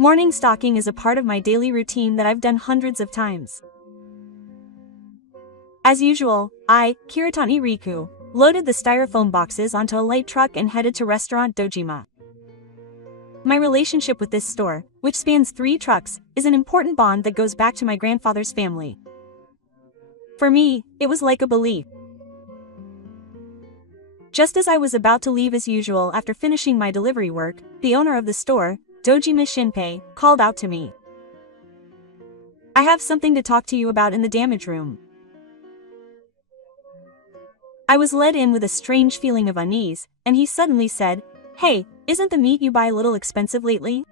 Morning stalking is a part of my daily routine that I've done hundreds of times. As usual, I, Kiritani Riku, loaded the styrofoam boxes onto a light truck and headed to restaurant Dojima. My relationship with this store, which spans 3 trucks, is an important bond that goes back to my grandfather's family. For me, it was like a belief. Just as I was about to leave as usual after finishing my delivery work, the owner of the store, Dojima Shinpei, called out to me. "I have something to talk to you about in the damage room." I was led in with a strange feeling of unease, and he suddenly said, "Hey, isn't the meat you buy a little expensive lately?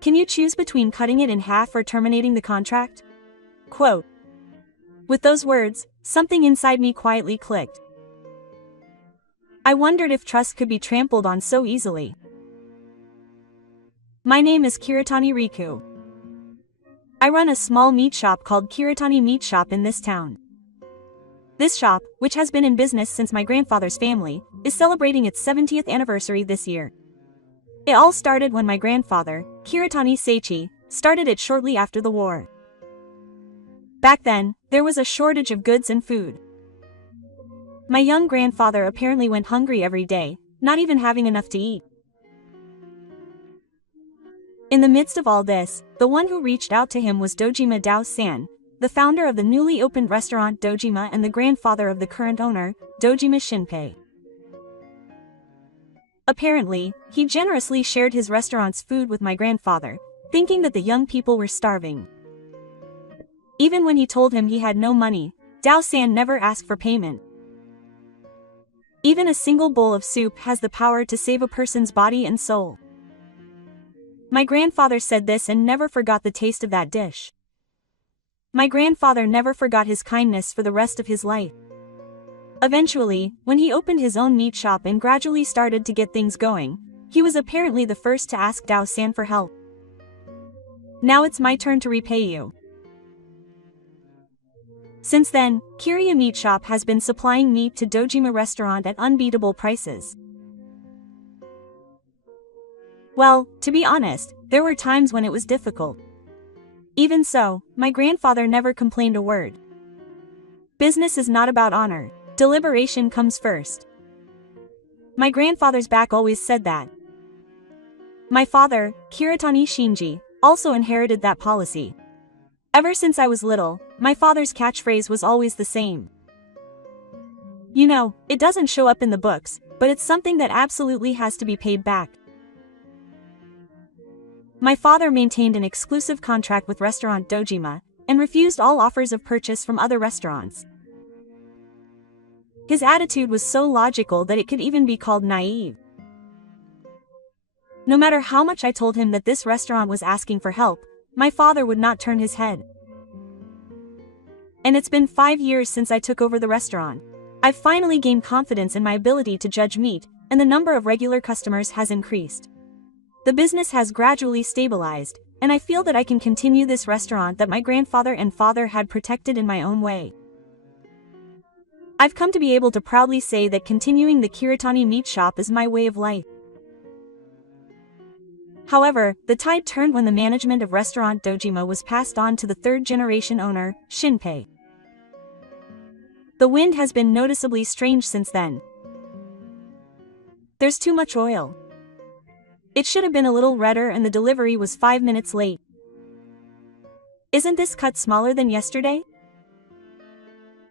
Can you choose between cutting it in half or terminating the contract?" Quote. With those words, something inside me quietly clicked. I wondered if trust could be trampled on so easily. My name is Kiritani Riku. I run a small meat shop called Kiritani Meat Shop in this town. This shop, which has been in business since my grandfather's family, is celebrating its 70th anniversary this year. It all started when my grandfather, Kiritani Seichi, started it shortly after the war. Back then, there was a shortage of goods and food. My young grandfather apparently went hungry every day, not even having enough to eat. In the midst of all this, the one who reached out to him was Dojima Dao-san, the founder of the newly opened restaurant Dojima and the grandfather of the current owner, Dojima Shinpei. Apparently, he generously shared his restaurant's food with my grandfather, thinking that the young people were starving. Even when he told him he had no money, Dao-san never asked for payment. Even a single bowl of soup has the power to save a person's body and soul. My grandfather said this and never forgot the taste of that dish. My grandfather never forgot his kindness for the rest of his life. Eventually, when he opened his own meat shop and gradually started to get things going, he was apparently the first to ask Dao-san for help. Now it's my turn to repay you. Since then, Kiria Meat Shop has been supplying meat to Dojima restaurant at unbeatable prices. Well, to be honest, there were times when it was difficult. Even so, my grandfather never complained a word. Business is not about honor. Deliberation comes first. My grandfather's back always said that. My father, Kiritani Shinji, also inherited that policy. Ever since I was little, my father's catchphrase was always the same. You know, it doesn't show up in the books, but it's something that absolutely has to be paid back. My father maintained an exclusive contract with restaurant Dojima, and refused all offers of purchase from other restaurants. His attitude was so logical that it could even be called naive. No matter how much I told him that this restaurant was asking for help, my father would not turn his head. And it's been 5 years since I took over the restaurant. I've finally gained confidence in my ability to judge meat, and the number of regular customers has increased. The business has gradually stabilized, and I feel that I can continue this restaurant that my grandfather and father had protected in my own way. I've come to be able to proudly say that continuing the Kiritani Meat Shop is my way of life. However, the tide turned when the management of restaurant Dojima was passed on to the third-generation owner, Shinpei. The wind has been noticeably strange since then. There's too much oil. It should have been a little redder and the delivery was 5 minutes late. Isn't this cut smaller than yesterday?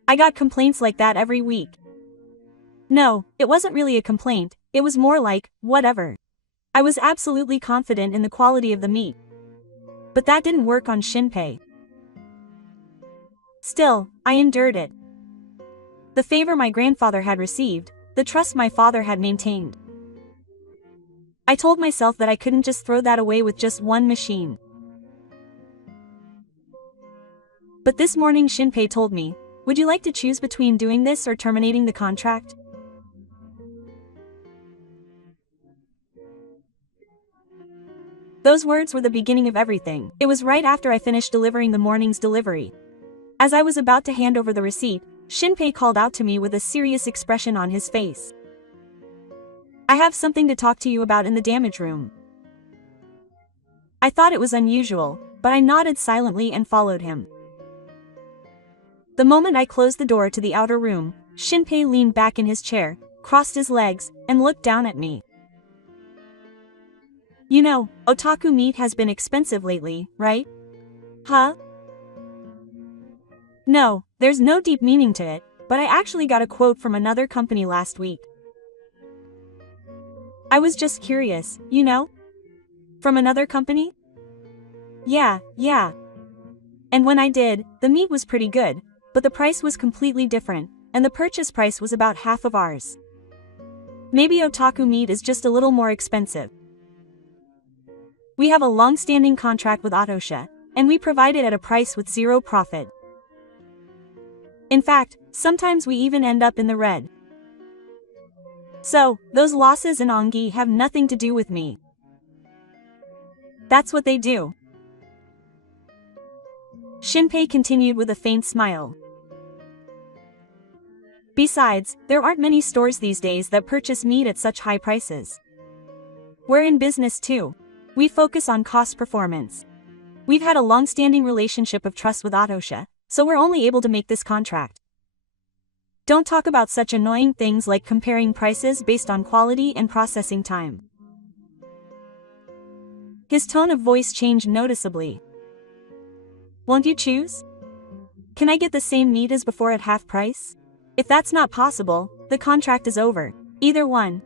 I got complaints like that every week. No, it wasn't really a complaint, it was more like, whatever. I was absolutely confident in the quality of the meat. But that didn't work on Shinpei. Still, I endured it. The favor my grandfather had received, the trust my father had maintained. I told myself that I couldn't just throw that away with just one machine. But this morning Shinpei told me, "Would you like to choose between doing this or terminating the contract?" Those words were the beginning of everything. It was right after I finished delivering the morning's delivery. As I was about to hand over the receipt, Shinpei called out to me with a serious expression on his face. "I have something to talk to you about in the damage room." I thought it was unusual, but I nodded silently and followed him. The moment I closed the door to the outer room, Shinpei leaned back in his chair, crossed his legs, and looked down at me. You know, otaku meat has been expensive lately, right? Huh? No, there's no deep meaning to it, but I actually got a quote from another company last week. I was just curious, you know? From another company? Yeah. And when I did, the meat was pretty good, but the price was completely different, and the purchase price was about half of ours. Maybe otaku meat is just a little more expensive. We have a long-standing contract with Atosha, and we provide it at a price with zero profit. In fact, sometimes we even end up in the red. So, those losses in ongi have nothing to do with me. That's what they do. Shinpei continued with a faint smile. Besides, there aren't many stores these days that purchase meat at such high prices. We're in business too. We focus on cost performance. We've had a long-standing relationship of trust with Atosha, so we're only able to make this contract. Don't talk about such annoying things like comparing prices based on quality and processing time. His tone of voice changed noticeably. Won't you choose? Can I get the same meat as before at half price? If that's not possible, the contract is over. Either one.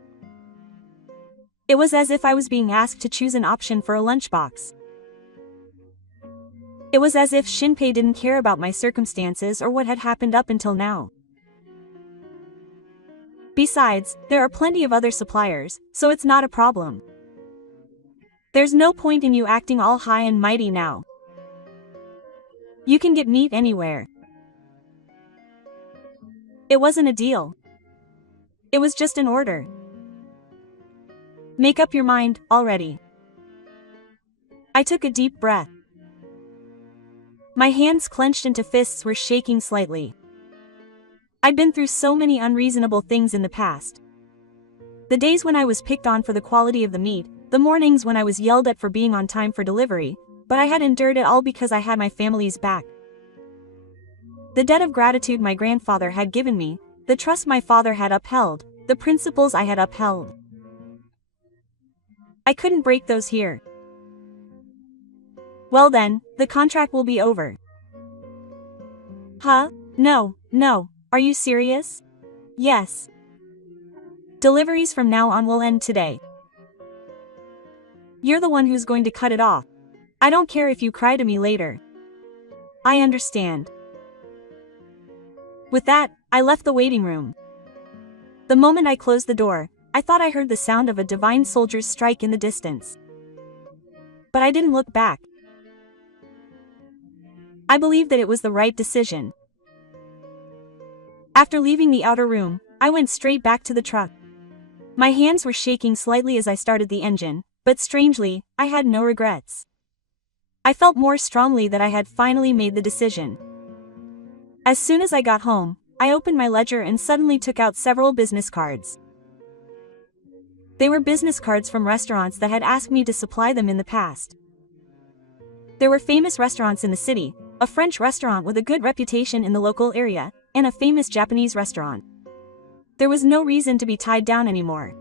It was as if I was being asked to choose an option for a lunchbox. It was as if Shinpei didn't care about my circumstances or what had happened up until now. Besides, there are plenty of other suppliers, so it's not a problem. There's no point in you acting all high and mighty now. You can get meat anywhere. It wasn't a deal. It was just an order. Make up your mind, already. I took a deep breath. My hands clenched into fists were shaking slightly. I'd been through so many unreasonable things in the past. The days when I was picked on for the quality of the meat, the mornings when I was yelled at for being on time for delivery, but I had endured it all because I had my family's back. The debt of gratitude my grandfather had given me, the trust my father had upheld, the principles I had upheld. I couldn't break those here. Well then, the contract will be over. Huh? No. Are you serious? Yes. Deliveries from now on will end today. You're the one who's going to cut it off. I don't care if you cry to me later. I understand. With that, I left the waiting room. The moment I closed the door, I thought I heard the sound of a divine soldier's strike in the distance. But I didn't look back. I believed that it was the right decision. After leaving the outer room, I went straight back to the truck. My hands were shaking slightly as I started the engine, but strangely, I had no regrets. I felt more strongly that I had finally made the decision. As soon as I got home, I opened my ledger and suddenly took out several business cards. They were business cards from restaurants that had asked me to supply them in the past. There were famous restaurants in the city, a French restaurant with a good reputation in the local area, and a famous Japanese restaurant. There was no reason to be tied down anymore.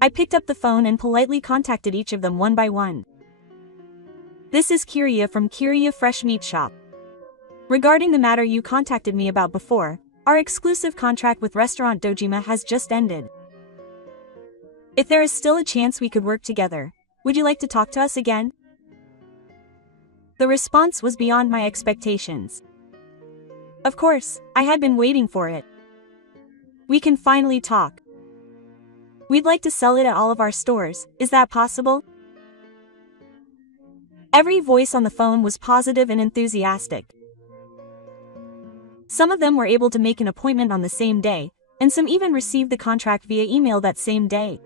I picked up the phone and politely contacted each of them one by one. This is Kiria from Kiria Fresh Meat Shop. Regarding the matter you contacted me about before, our exclusive contract with Restaurant Dojima has just ended. If there is still a chance we could work together, would you like to talk to us again? The response was beyond my expectations. Of course, I had been waiting for it. We can finally talk. We'd like to sell it at all of our stores, is that possible? Every voice on the phone was positive and enthusiastic. Some of them were able to make an appointment on the same day, and some even received the contract via email that same day.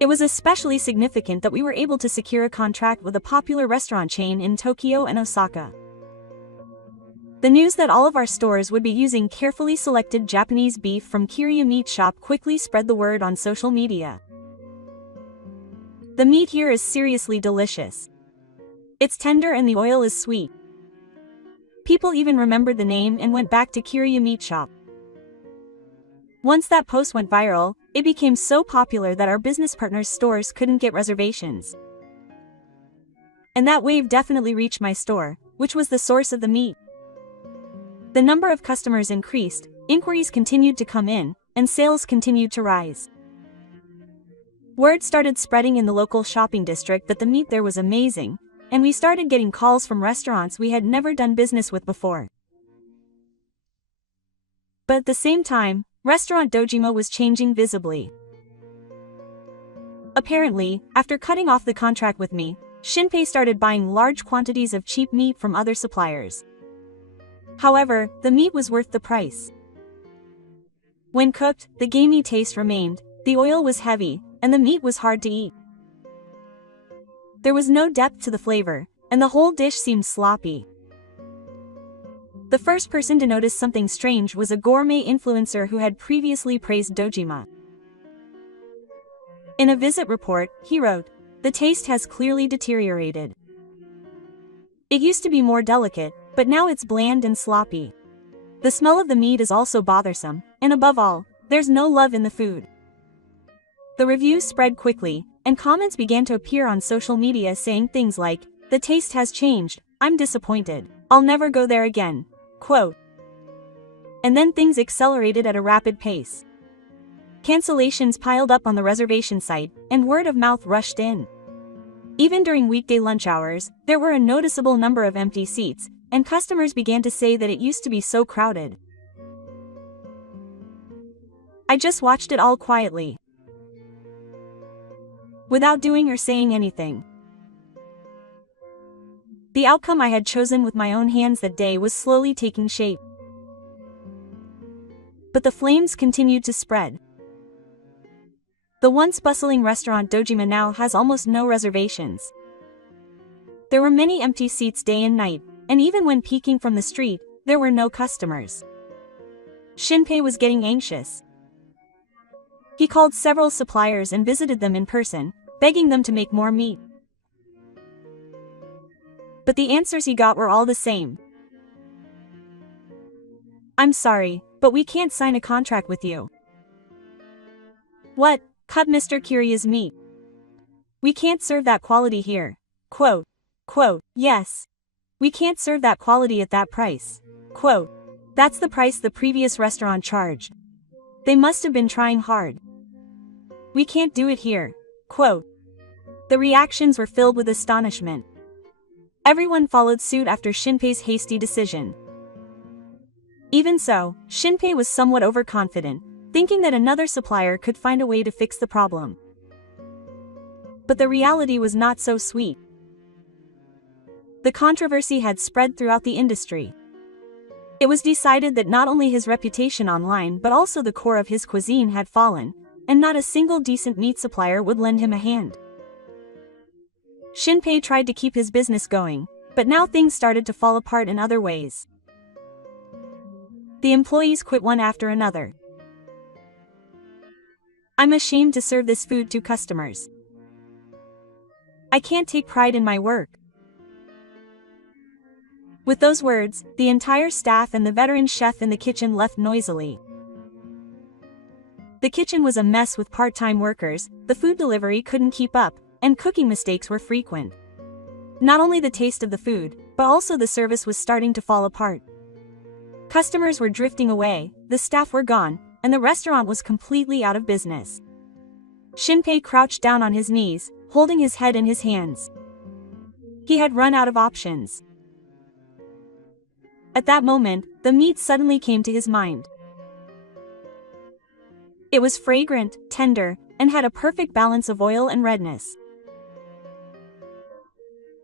It was especially significant that we were able to secure a contract with a popular restaurant chain in Tokyo and Osaka. The news that all of our stores would be using carefully selected Japanese beef from Kiria Meat Shop quickly spread the word on social media. The meat here is seriously delicious. It's tender and the oil is sweet. People even remembered the name and went back to Kirya Meat Shop. Once that post went viral, it became so popular that our business partners' stores couldn't get reservations. And that wave definitely reached my store, which was the source of the meat. The number of customers increased, inquiries continued to come in, and sales continued to rise. Word started spreading in the local shopping district that the meat there was amazing, and we started getting calls from restaurants we had never done business with before. But at the same time, Restaurant Dojima was changing visibly. Apparently, after cutting off the contract with me, Shinpei started buying large quantities of cheap meat from other suppliers. However, the meat was worth the price. When cooked, the gamey taste remained, the oil was heavy, and the meat was hard to eat. There was no depth to the flavor, and the whole dish seemed sloppy. The first person to notice something strange was a gourmet influencer who had previously praised Dojima. In a visit report, he wrote, "The taste has clearly deteriorated. It used to be more delicate, but now it's bland and sloppy. The smell of the meat is also bothersome, and above all, there's no love in the food." The reviews spread quickly, and comments began to appear on social media saying things like, "The taste has changed, I'm disappointed, I'll never go there again." Quote. And then things accelerated at a rapid pace. Cancellations piled up on the reservation site, and word of mouth rushed in. Even during weekday lunch hours, there were a noticeable number of empty seats, and customers began to say that it used to be so crowded. I just watched it all quietly, without doing or saying anything. The outcome I had chosen with my own hands that day was slowly taking shape. But the flames continued to spread. The once bustling restaurant Dojima now has almost no reservations. There were many empty seats day and night, and even when peeking from the street, there were no customers. Shinpei was getting anxious. He called several suppliers and visited them in person, begging them to make more meat. But the answers he got were all the same. "I'm sorry, but we can't sign a contract with you." "What? Cut Mr. Kirya's meat. We can't serve that quality here." Quote. "Yes. We can't serve that quality at that price." Quote. "That's the price the previous restaurant charged. They must have been trying hard. We can't do it here." Quote. The reactions were filled with astonishment. Everyone followed suit after Shinpei's hasty decision. Even so, Shinpei was somewhat overconfident, thinking that another supplier could find a way to fix the problem. But the reality was not so sweet. The controversy had spread throughout the industry. It was decided that not only his reputation online but also the core of his cuisine had fallen, and not a single decent meat supplier would lend him a hand. Shinpei tried to keep his business going, but now things started to fall apart in other ways. The employees quit one after another. "I'm ashamed to serve this food to customers. I can't take pride in my work." With those words, the entire staff and the veteran chef in the kitchen left noisily. The kitchen was a mess with part-time workers, the food delivery couldn't keep up, and cooking mistakes were frequent. Not only the taste of the food, but also the service was starting to fall apart. Customers were drifting away, the staff were gone, and the restaurant was completely out of business. Shinpei crouched down on his knees, holding his head in his hands. He had run out of options. At that moment, the meat suddenly came to his mind. It was fragrant, tender, and had a perfect balance of oil and redness.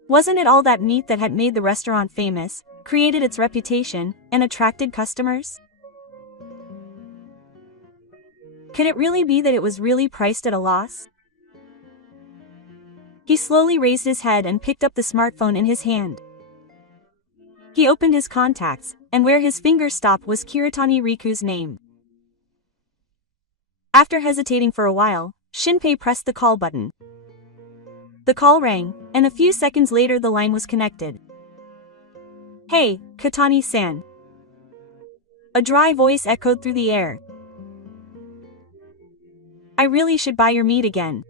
Wasn't it all that meat that had made the restaurant famous, created its reputation, and attracted customers? Could it really be that it was really priced at a loss? He slowly raised his head and picked up the smartphone in his hand. He opened his contacts, and where his finger stopped was Kiritani Riku's name. After hesitating for a while, Shinpei pressed the call button. The call rang, and a few seconds later the line was connected. "Hey, Katani-san." A dry voice echoed through the air. "I really should buy your meat again."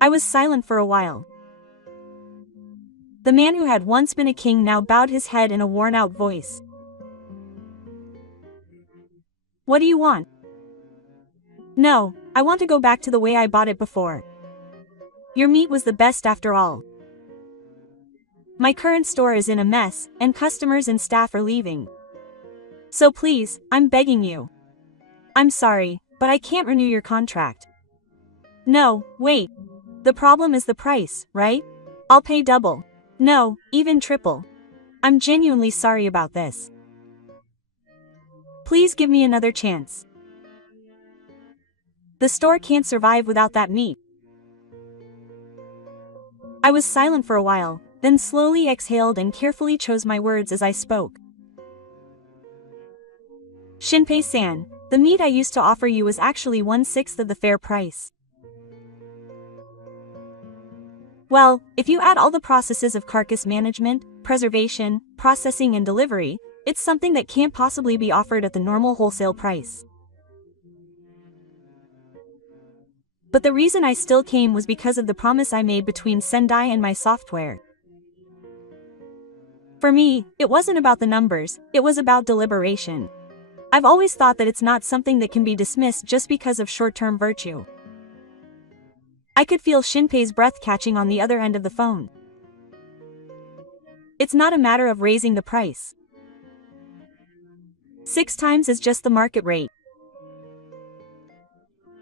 I was silent for a while. The man who had once been a king now bowed his head in a worn-out voice. "What do you want?" "No, I want to go back to the way I bought it before. Your meat was the best after all. My current store is in a mess, and customers and staff are leaving. So please, I'm begging you. I'm sorry, but I can't renew your contract." "No, wait. The problem is the price, right? I'll pay double. No, even triple. I'm genuinely sorry about this. Please give me another chance. The store can't survive without that meat." I was silent for a while, then slowly exhaled and carefully chose my words as I spoke. "Shinpei-san, the meat I used to offer you was actually 1/6 of the fair price. Well, if you add all the processes of carcass management, preservation, processing and delivery, it's something that can't possibly be offered at the normal wholesale price. But the reason I still came was because of the promise I made between Sendai and my software. For me, it wasn't about the numbers, it was about deliberation. I've always thought that it's not something that can be dismissed just because of short-term virtue." I could feel Shinpei's breath catching on the other end of the phone. "It's not a matter of raising the price. 6 times is just the market rate.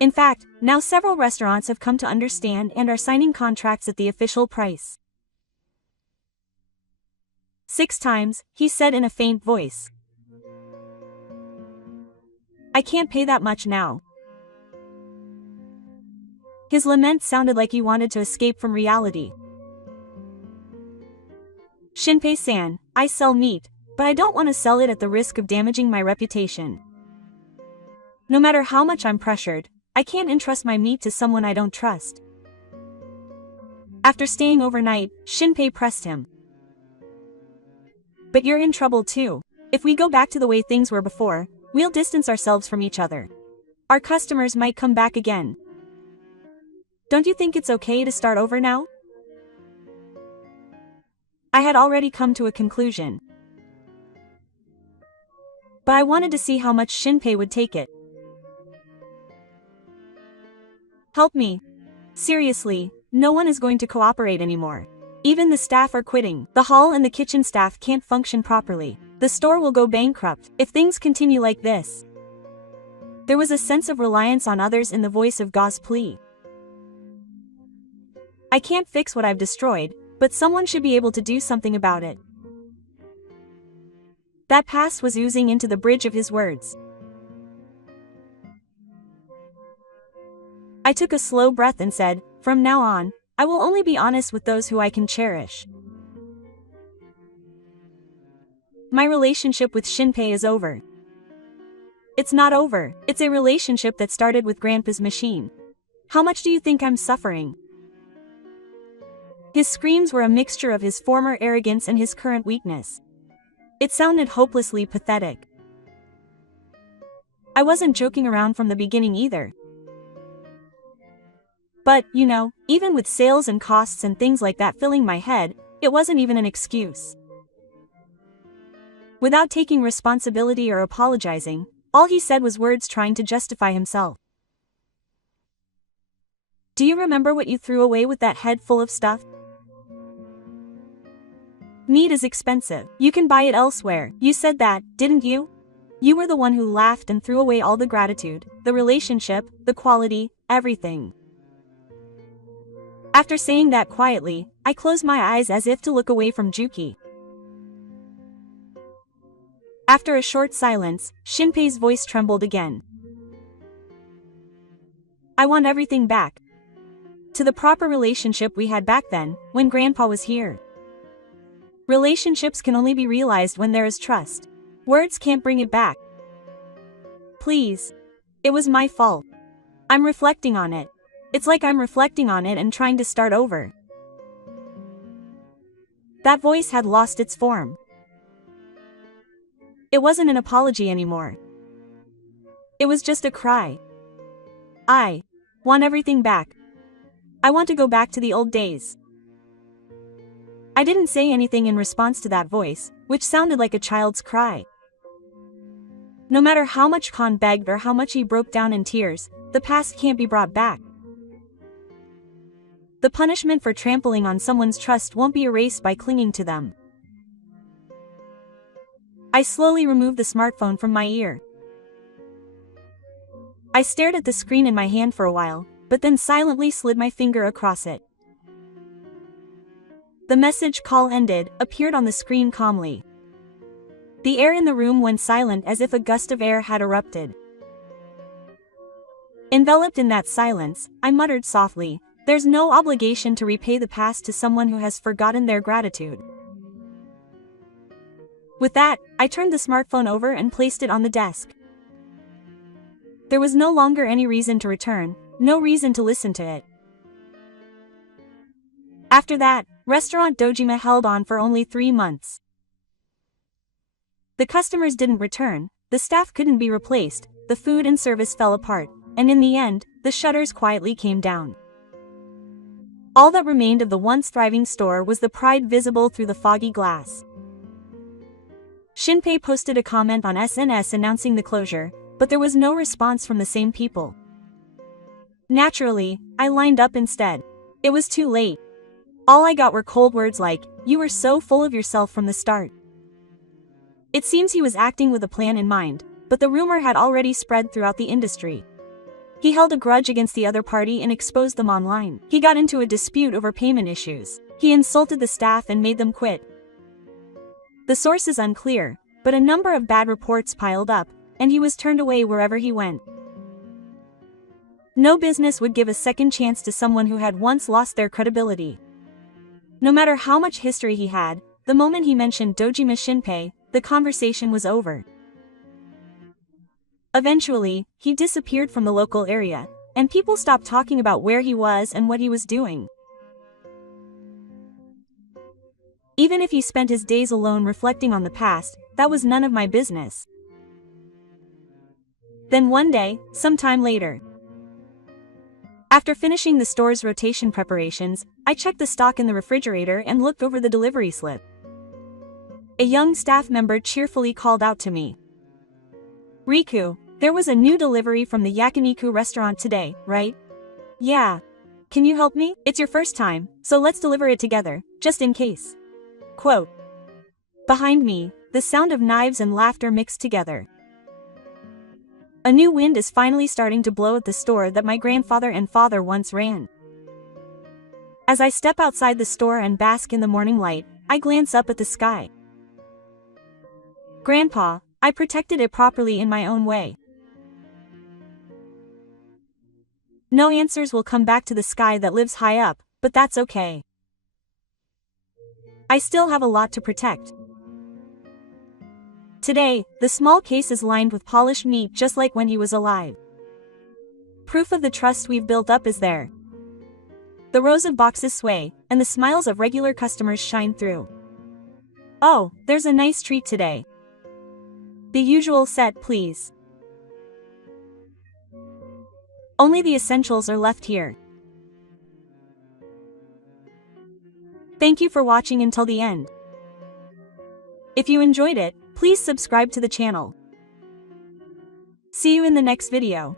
In fact, now several restaurants have come to understand and are signing contracts at the official price." "6 times, he said in a faint voice. "I can't pay that much now." His lament sounded like he wanted to escape from reality. "Shinpei-san, I sell meat, but I don't want to sell it at the risk of damaging my reputation. No matter how much I'm pressured, I can't entrust my meat to someone I don't trust." After staying overnight, Shinpei pressed him. "But you're in trouble too. If we go back to the way things were before, we'll distance ourselves from each other. Our customers might come back again. Don't you think it's okay to start over now?" I had already come to a conclusion. But I wanted to see how much Shinpei would take it. "Help me. Seriously, no one is going to cooperate anymore. Even the staff are quitting. The hall and the kitchen staff can't function properly. The store will go bankrupt if things continue like this." There was a sense of reliance on others in the voice of Gau's plea. "I can't fix what I've destroyed, but someone should be able to do something about it." That past was oozing into the bridge of his words. I took a slow breath and said, "From now on, I will only be honest with those who I can cherish. My relationship with Shinpei is over." "It's not over, it's a relationship that started with Grandpa's machine. How much do you think I'm suffering?" His screams were a mixture of his former arrogance and his current weakness. It sounded hopelessly pathetic. I wasn't joking around from the beginning either. But, you know, even with sales and costs and things like that filling my head, it wasn't even an excuse. Without taking responsibility or apologizing, all he said was words trying to justify himself. "Do you remember what you threw away with that head full of stuff? Meat is expensive. You can buy it elsewhere. You said that, didn't you? You were the one who laughed and threw away all the gratitude, the relationship, the quality, everything." After saying that quietly, I closed my eyes as if to look away from Juki. After a short silence, Shinpei's voice trembled again. "I want everything back. To the proper relationship we had back then, when Grandpa was here. Relationships can only be realized when there is trust. Words can't bring it back. Please. It was my fault. I'm reflecting on it. It's like I'm reflecting on it and trying to start over. That voice had lost its form. It wasn't an apology anymore. It was just a cry. I want everything back. I want to go back to the old days. I didn't say anything in response to that voice, which sounded like a child's cry. No matter how much Khan begged or how much he broke down in tears, the past can't be brought back. The punishment for trampling on someone's trust won't be erased by clinging to them. I slowly removed the smartphone from my ear. I stared at the screen in my hand for a while, but then silently slid my finger across it. The message "call ended" appeared on the screen calmly. The air in the room went silent as if a gust of air had erupted. Enveloped in that silence, I muttered softly, "There's no obligation to repay the past to someone who has forgotten their gratitude." With that, I turned the smartphone over and placed it on the desk. There was no longer any reason to return, no reason to listen to it. After that, Restaurant Dojima held on for only 3 months. The customers didn't return, the staff couldn't be replaced, the food and service fell apart, and in the end, the shutters quietly came down. All that remained of the once thriving store was the pride visible through the foggy glass. Shinpei posted a comment on SNS announcing the closure, but there was no response from the same people. Naturally, I lined up instead. It was too late. All I got were cold words like, "You were so full of yourself from the start." It seems he was acting with a plan in mind, but the rumor had already spread throughout the industry. He held a grudge against the other party and exposed them online. He got into a dispute over payment issues. He insulted the staff and made them quit. The source is unclear, but a number of bad reports piled up, and he was turned away wherever he went. No business would give a second chance to someone who had once lost their credibility. No matter how much history he had, the moment he mentioned Dojima Shinpei, the conversation was over. Eventually, he disappeared from the local area, and people stopped talking about where he was and what he was doing. Even if he spent his days alone reflecting on the past, that was none of my business. Then one day, sometime later, after finishing the store's rotation preparations, I checked the stock in the refrigerator and looked over the delivery slip. A young staff member cheerfully called out to me. "Riku, there was a new delivery from the yakiniku restaurant today, right?" "Yeah. Can you help me? It's your first time, so let's deliver it together, just in case." Quote. Behind me, the sound of knives and laughter mixed together. A new wind is finally starting to blow at the store that my grandfather and father once ran. As I step outside the store and bask in the morning light, I glance up at the sky. "Grandpa, I protected it properly in my own way." No answers will come back to the sky that lives high up, but that's okay. I still have a lot to protect. Today, the small case is lined with polished meat just like when he was alive. Proof of the trust we've built up is there. The rows of boxes sway, and the smiles of regular customers shine through. "Oh, there's a nice treat today. The usual set, please." Only the essentials are left here. Thank you for watching until the end. If you enjoyed it, please subscribe to the channel. See you in the next video.